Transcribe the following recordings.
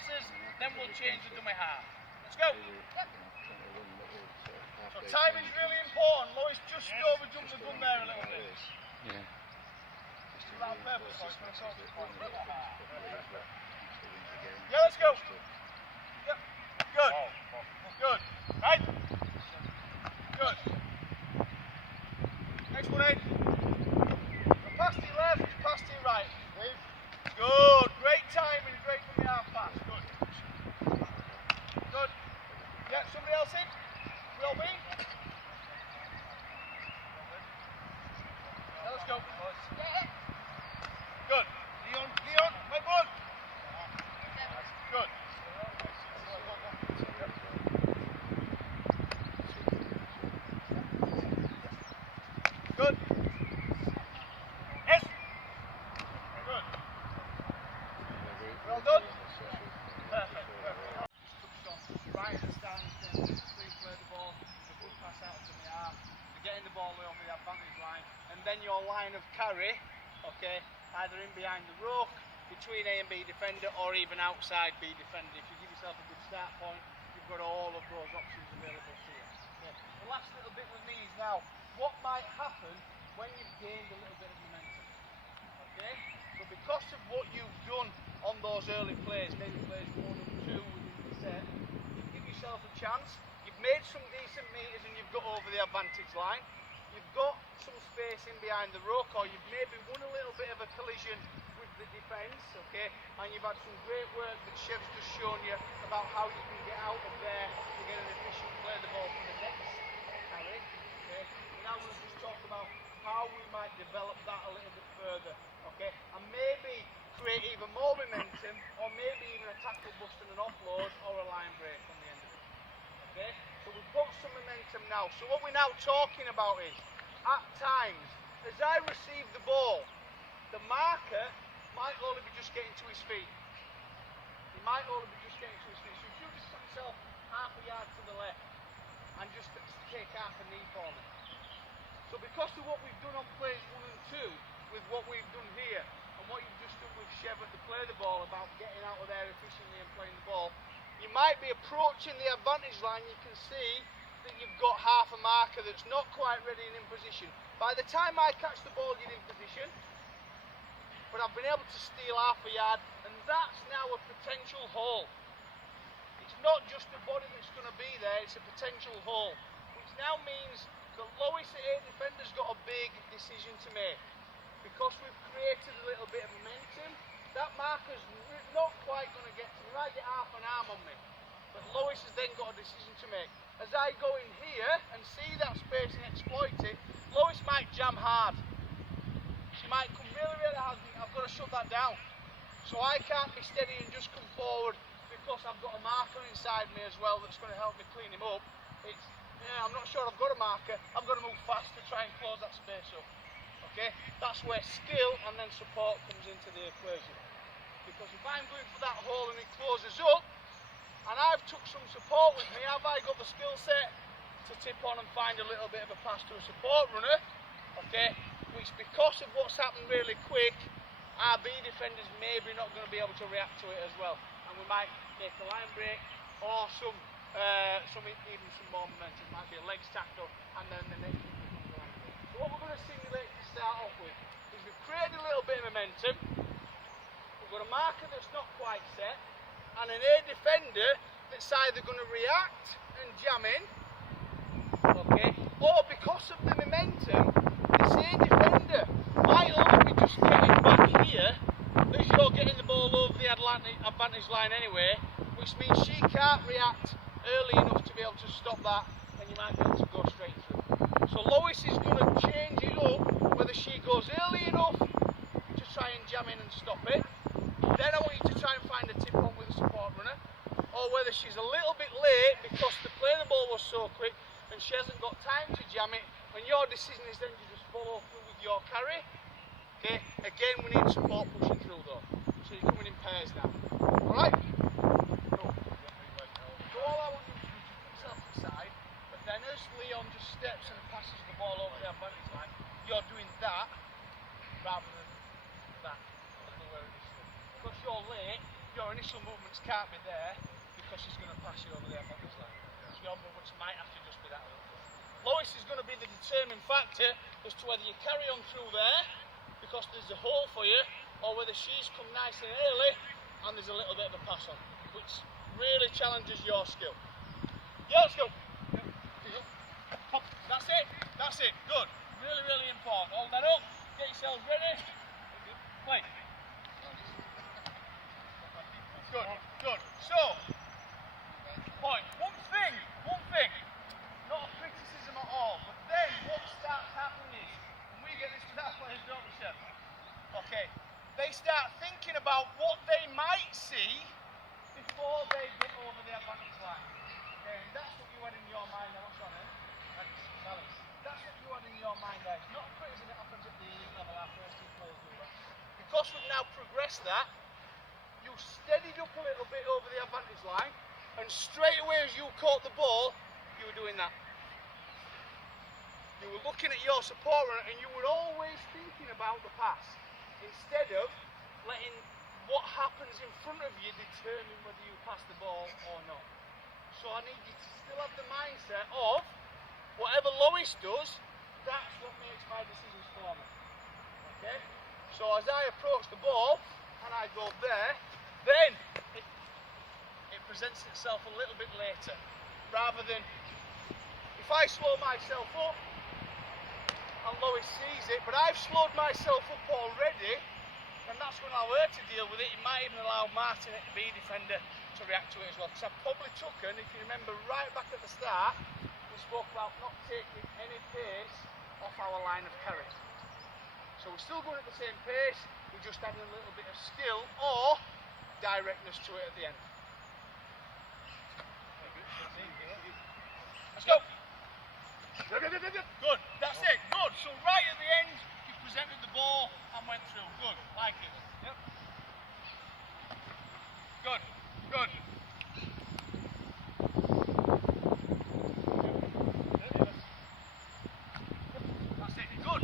passes, then we'll change the dummy half. Let's go. So timing's really important. Lois just overjumped the gun there a little bit. Yeah. On purpose, Lois, when I saw the point. Yeah, let's go. Yep. Good. Good. Right. Good. Next one in. Go past your left, past your right. Good. Great timing, great from the half pass. Good. Good. Yeah, somebody else in? We all be? Yeah, let's go. Good. Leon, my ball. Good. Good. Yes. Good. Well done. Perfect. Right at the starting stage, please play the ball, the good pass out to the arm, you're getting the ball over the advantage line, and then your line of carry, okay, either in behind the ruck, between A and B defender, or even outside B defender. If you give yourself a good start point, you've got all of those options available to you. Okay. The last little bit with me is now, what might happen when you've gained a little bit of momentum? Okay? So because of what you've done on those early plays, maybe plays 1 and 2 within the set, you give yourself a chance, you've made some decent meters and you've got over the advantage line, you've got some space in behind the ruck, or you've maybe won a little bit of a collision with the defence, okay, and you've had some great work that Chev's just shown you about how you can get out of there to get an efficient play the ball for the next carry, okay. Now we'll just talk about how we might develop that a little bit further, okay, and maybe create even more momentum, or maybe even a tackle bust and an offload, or a line break on the end of it, okay. So we've got some momentum now. So what we're now talking about is, at times, as I receive the ball, the marker might only be just getting to his feet. He might only be just getting to his feet. So if you just put yourself half a yard to the left and just take half a knee for me. So because of what we've done on plays 1 and 2, with what we've done here, and what you've just done with Chev at the play the ball about getting out of there efficiently and playing the ball, you might be approaching the advantage line. You can see that you've got half a marker that's not quite ready and in position. By the time I catch the ball, you're in position, but I've been able to steal half a yard, and that's now a potential hole. It's not just the body that's going to be there, it's a potential hole, which now means the lowest A defender's got a big decision to make. Because we've created a little bit of momentum, that marker's not quite going to get to me. Right, get half an arm on me. But Lois has then got a decision to make. As I go in here and see that space and exploit it, Lois might jam hard. She might come really, really hard. I've got to shut that down. So I can't be steady and just come forward because I've got a marker inside me as well that's going to help me clean him up. It's, yeah, I'm not sure I've got a marker. I've got to move fast to try and close that space up. Okay, that's where skill and then support comes into the equation. Because if I'm going for that hole and it closes up, and I've took some support with me, have I got the skill set to tip on and find a little bit of a pass to a support runner? Okay, which because of what's happened really quick, our B defenders maybe not going to be able to react to it as well, and we might make a line break or even some more momentum. It might be a legs tackle, and then the next one becomes a line break. So what we're going to simulate to start off with is we've created a little bit of momentum. We've got a marker that's not quite set, and an A defender that's either going to react and jam in, okay, or because of the momentum, this A defender might only be just getting back here as you're getting the ball over the advantage line anyway, which means she can't react early enough to be able to stop that, and you might be able to go straight through. So Lois is going to change it up, whether she goes early enough to try and jam in and stop it, then I want you to try and find a tip on with a support runner, or whether she's a little bit late because the play the ball was so quick and she hasn't got time to jam it, and your decision is then to just follow through with your carry. Okay, again we need support pushing through though, so you're coming in pairs now. Alright? So all I want you to do is just put yourself to the side, but then as Leon just steps and passes the ball over the advantage line, you're doing that rather than that. Because you're late, your initial movements can't be there because she's going to pass you over the advantage line. So your movements might have to just be that little bit. Lois is going to be the determining factor as to whether you carry on through there because there's a hole for you, or whether she's come nice and early and there's a little bit of a pass on, which really challenges your skill. Your skill. Come. That's it, good. Really, really important. Hold that up, get yourselves ready. Play. Good. So, point. One thing, not a criticism at all, but then what starts happening is, and we get this with our players, don't we, Chef? Okay, they start thinking about what they might see before they get over the advantage line. Okay, and that's what you had in your mind. Now, what's on it? Alex. That's what you had in your mind, guys. Not a criticism, it happens at the elite level. Our first team players do that. Because we've now progressed that, you steadied up a little bit over the advantage line, and straight away as you caught the ball, you were doing that. You were looking at your support runner and you were always thinking about the pass, instead of letting what happens in front of you determine whether you pass the ball or not. So I need you to still have the mindset of whatever Lois does, that's what makes my decisions for me. Okay? So as I approach the ball and I go there, then it presents itself a little bit later, rather than if I slow myself up and Lois sees it, but I've slowed myself up already, and that's going to allow her to deal with it. It might even allow Martin, the B defender, to react to it as well. Because I probably took her, and if you remember right back at the start, we spoke about not taking any pace off our line of carry. So we're still going at the same pace, we're just adding a little bit of skill or directness to it at the end. Let's go. Good, that's it, good. So right at the end, you presented the ball and went through. Good, like it. Yep. Good. That's it, good.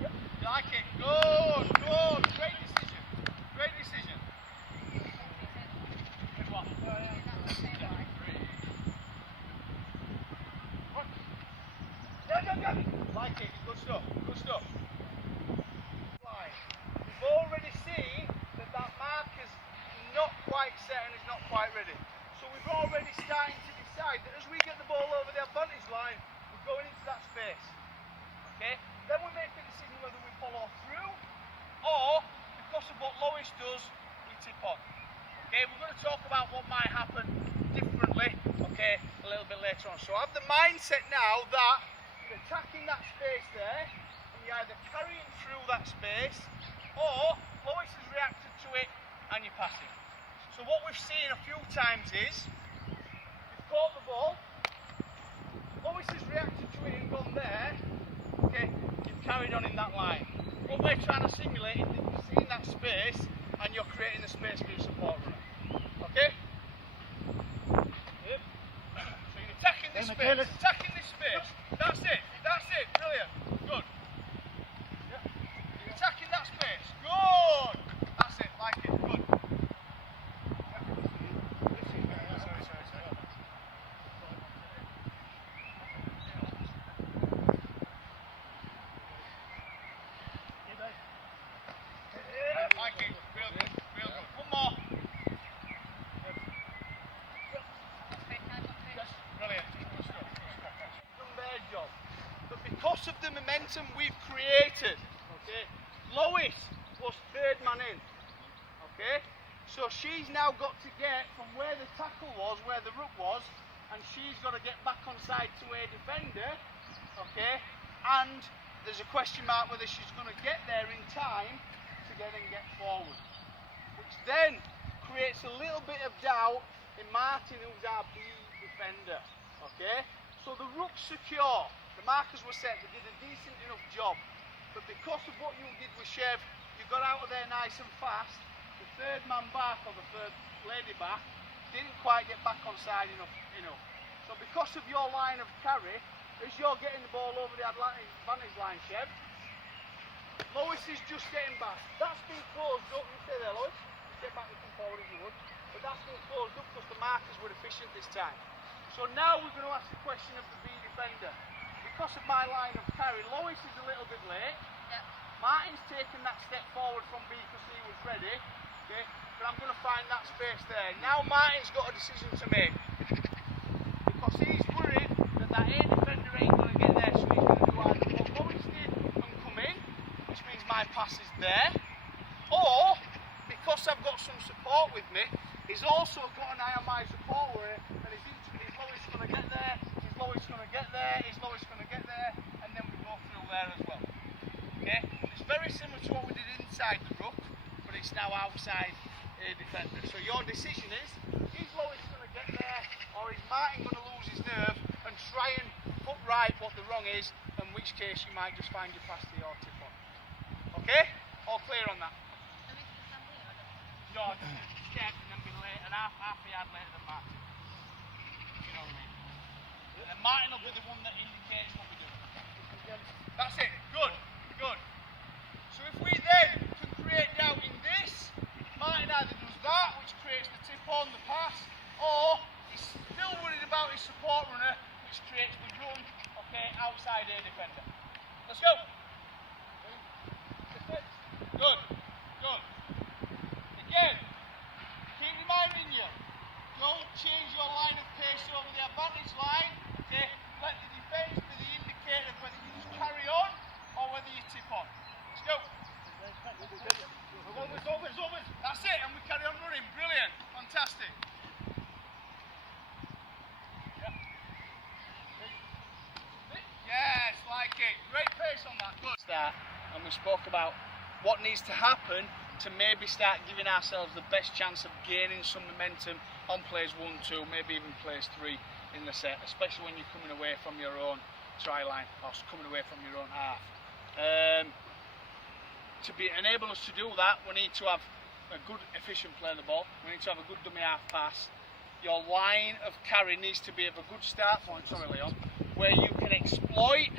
Yep. You like it? Good. Great decision. Like it, good stuff. We've already seen that marker's not quite set and is not quite ready. So we're already starting to decide that as we get the ball over the advantage line, we're going into that space. Okay? Then we make a decision whether we follow through or, because of what Lois does, we tip on. Okay, we're going to talk about what might happen differently, okay, a little bit later on. So have the mindset now that you're attacking that space there, and you're either carrying through that space, or Lois has reacted to it and you're passing. So what we've seen a few times is, you've caught the ball, Lois has reacted to it and gone there, okay, you've carried on in that line. What we're trying to simulate is that you've seen that space and you're creating the space for your support runner. Okay? Yep. So you're attacking this space. That's it, brilliant. Good. Yep. You're attacking that space. Good. That's it, like it, good. Yep. Sorry. Like it, real good. One more. Brilliant. Done their job. But because of the momentum we've created, okay, Lois was third man in. Okay? So she's now got to get from where the tackle was, where the ruck was, and she's got to get back on side to a defender. Okay? And there's a question mark whether she's going to get there in time to get forward, which then creates a little bit of doubt in Martin, who's our B defender. Okay, so the ruck's secure, the markers were set, they did a decent enough job, but because of what you did with Chev, you got out of there nice and fast. The third man back, or the third lady back, didn't quite get back on side enough. So because of your line of carry, as you're getting the ball over the advantage line, Chev, Lois is just getting back. That's been closed up. You stay there, Lois. Just get back and come forward if you would. But that's been closed up because the markers were efficient this time. So now we're going to ask the question of the B defender. Because of my line of carry, Lois is a little bit late. Yep. Martin's taken that step forward from B because he was ready. Okay, but I'm going to find that space there. Now Martin's got a decision to make. Because he's worried that that A defender ain't going to get there, so he's going to do either what Lois did and come in, which means my pass is there, or because I've got some support with me, he's also got an eye on my support worry, and is Lois going to get there, is Lois going to get there, is Lois going to get there, and then we go through there as well. Okay, it's very similar to what we did inside the ruck, but it's now outside A defender. So your decision is Lois going to get there, or is Martin going to lose his nerve and try and put right what the wrong is, in which case you might just find your pass to your tip on. Okay? All clear on that? No, just check and then be late, and half a yard later than Martin. You know what I mean? And then Martin will be the one that indicates what we're doing. That's it. Good. Good. So if we then can create doubt in this, Martin either does that, which creates the tip on, the pass, or he's still worried about his support runner, which creates the run, okay, outside A defender. Let's go. Good. Good. Again, keep reminding you, don't change your line of pace over the advantage line, okay? Let the defence be the indicator of whether you just carry on or whether you tip on. Let's go. Overs. That's it, and we carry on running. Brilliant. Fantastic. Yep. Yes, like it. Great pace on that. Good. Start, and we spoke about what needs to happen to maybe start giving ourselves the best chance of gaining some momentum on plays 1, 2, maybe even plays 3 in the set, especially when you're coming away from your own try line or coming away from your own half. To enable us to do that, we need to have a good, efficient play of the ball. We need to have a good dummy half pass. Your line of carry needs to be of a good start point, sorry Leon, where you can exploit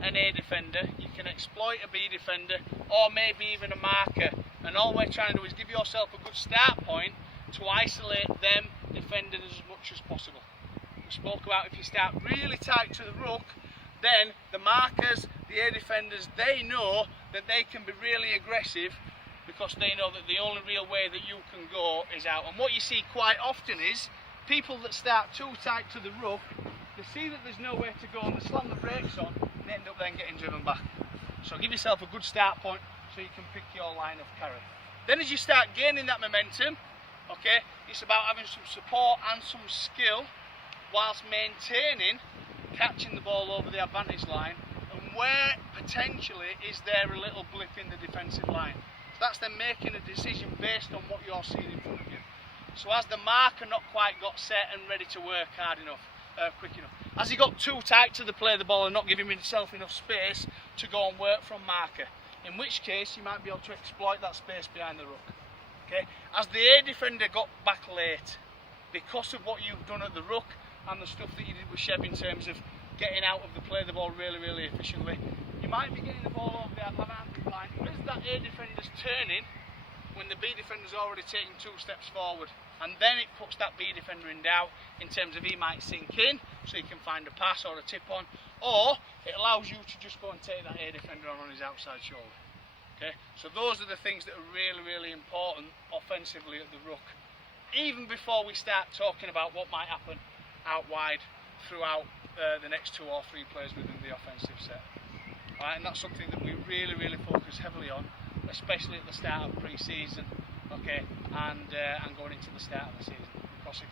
an A defender, you can exploit a B defender, or maybe even a marker. And all we're trying to do is give yourself a good start point to isolate them defenders as much as possible. We spoke about if you start really tight to the ruck, then the markers, the A defenders, they know that they can be really aggressive because they know that the only real way that you can go is out. And what you see quite often is people that start too tight to the ruck, they see that there's nowhere to go and they slam the brakes on and end up then getting driven back. So give yourself a good start point so you can pick your line of carry. Then as you start gaining that momentum, okay, it's about having some support and some skill whilst maintaining catching the ball over the advantage line, and where potentially is there a little blip in the defensive line. So that's then making a decision based on what you're seeing in front of you. So has the marker not quite got set and ready to work hard enough, quick enough? Has he got too tight to the play of the ball and not giving himself enough space to go and work from marker? In which case you might be able to exploit that space behind the ruck. Okay? Has the A defender got back late because of what you've done at the ruck and the stuff that you did with Chev in terms of getting out of the play of the ball really, really efficiently? You might be getting the ball over the advantage line. As that A defender's turning, when the B defender's already taken 2 steps forward, and then it puts that B defender in doubt in terms of he might sink in so he can find a pass or a tip on, or it allows you to just go and take that A defender on his outside shoulder. Okay, so those are the things that are really, really important offensively at the ruck, even before we start talking about what might happen out wide throughout the next 2 or 3 plays within the offensive set. Right, and that's something that we really, really focus heavily on, especially at the start of pre-season, okay, and going into the start of the season. Because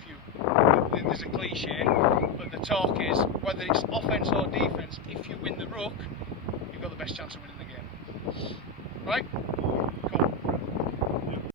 there's a cliche, but the talk is whether it's offense or defense, if you win the ruck, you've got the best chance of winning the game. Right?